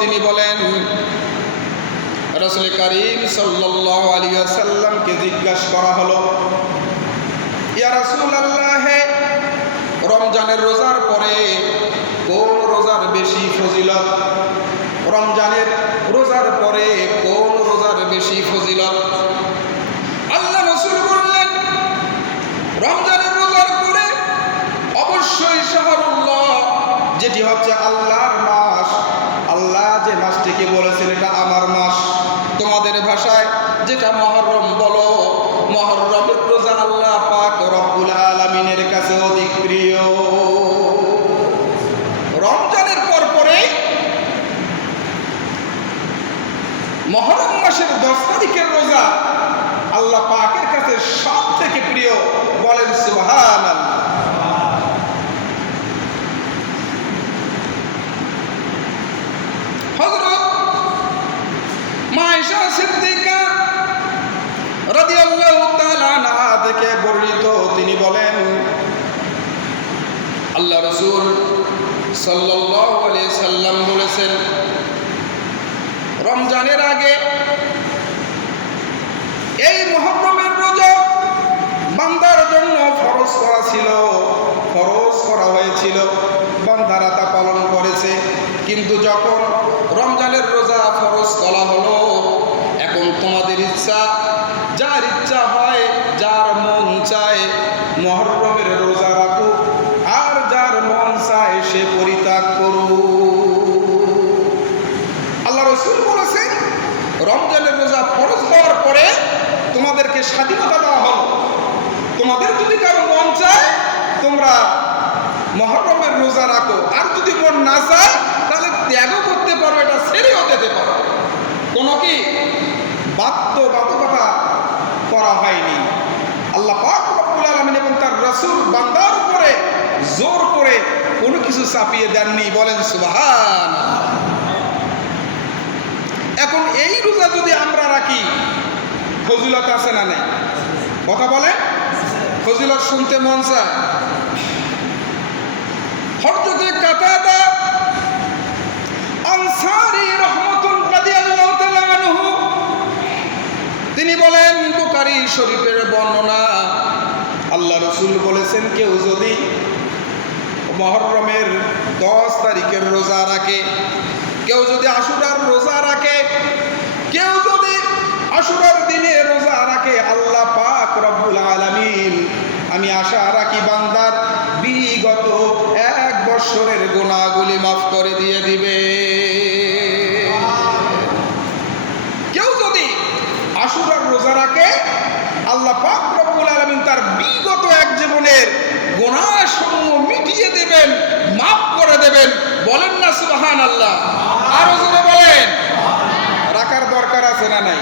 তিনি বলেন, রাসূল করিম সাল্লাল্লাহু আলাইহি ওয়াসাল্লামকে জিজ্ঞাসা করা হলো, ইয়া রাসূলুল্লাহ, রমজানের রোজার পরে কোন রোজার বেশি ফজিলত? রমজানের রোজার পরে কোন রোজার বেশি ফজিলত? আল্লাহ রাসূল বললেন, রমজানের রোজার পরে অবশ্যই শাহরুল্লাহ, যেটি হচ্ছে আল্লাহর মাস। আল্লাহ যে মাসটিকে বলেছেন এটা আমার মাস, তোমাদের ভাষায় যেটা মুহররম বলো, মুহররমের রোজা আল্লাহ পাক রব্বুল আলামিনের কাছে অধিক প্রিয়। রমজানের পরে মুহররম মাসের 10 তারিখের রোজা আল্লাহ পাকের কাছে সব থেকে প্রিয়। বলেন সুবহানাল্লাহ। হযরত মা আয়েশা সিদ্দিকা রাদিয়াল্লাহু তাআলা আনহা থেকে বর্ণিত, তিনি বলেন, আল্লাহ রাসূল সাল্লাল্লাহু আলাইহি সাল্লাম বলেছেন, রমজানের আগে এই মুহররমের রোজা বান্দার জন্য ফরজ করা ছিল, ফরজ করা হয়েছিল, বান্দারা তা পালন করেছে। কিন্তু যখন রমজানের রোজা ফরজ করা হলো, এখন তোমাদের ইচ্ছা, যার ইচ্ছা হয়, যার মন চায় মুহররমের রোজা রাখুক, আর যার মন চায় সে পরিত্যাগ করুক। আল্লাহ রাসূল বলেছেন, রমজানের রোজা ফরজ হওয়ার পরে তোমাদেরকে স্বাধীনতা দেওয়া হলো। তোমাদের যদি কারো মন চায় তোমরা মুহররমের রোজা রাখো, আর যদি মন না চায় তাহলে ত্যাগও করতে পারো, এটা ছেড়েও যেতে পারো। কোনো কি বাধ্যবাধকতা করা হয়নি। আল্লাহ পাক রব্বুল আলামিন এবং তার রাসূল বান্দার উপরে জোর করে কোনো কিছু চাপিয়ে দেননি। বলেন সুবহানাল্লাহ। এখন এই রোজা যদি আমরা রাখি, ফজিলত আছে না নেই? কথা বলেন, ফজিলত শুনতে মন চায়। হযরত কাতাদা আনসারী রাহমাতুল্লাহি রাদিয়াল্লাহু তাআলা আনহু তিনি বলেন, বুখারী শরীফের বর্ণনা, আল্লাহ রাসূল বলেছেন, কেউ যদি মুহররমের 10 তারিখের রোজা রাখে, কেউ যদি আশুরার রোজা রাখে, কেউ যদি আশুরার দিনে রোজা রাখে, আল্লাহ পাক রব্বুল আলামিন, আমি আশা রাখি বান্দার বিগত 1 বছরের গুনাহগুলি মাফ করে দিয়ে দিবে। কেউ যদি আশুরার রোজা রাখে, আল্লাহ পাক রব্বুল আলামিন তার বিগত 1 জীবনের গুনাহসমূহ মিটিয়ে দেবেন, মাফ করে দেবেন। বলেন না সুবহানাল্লাহ। আরো জোরে বলেন। রাখার দরকার আছে না নাই?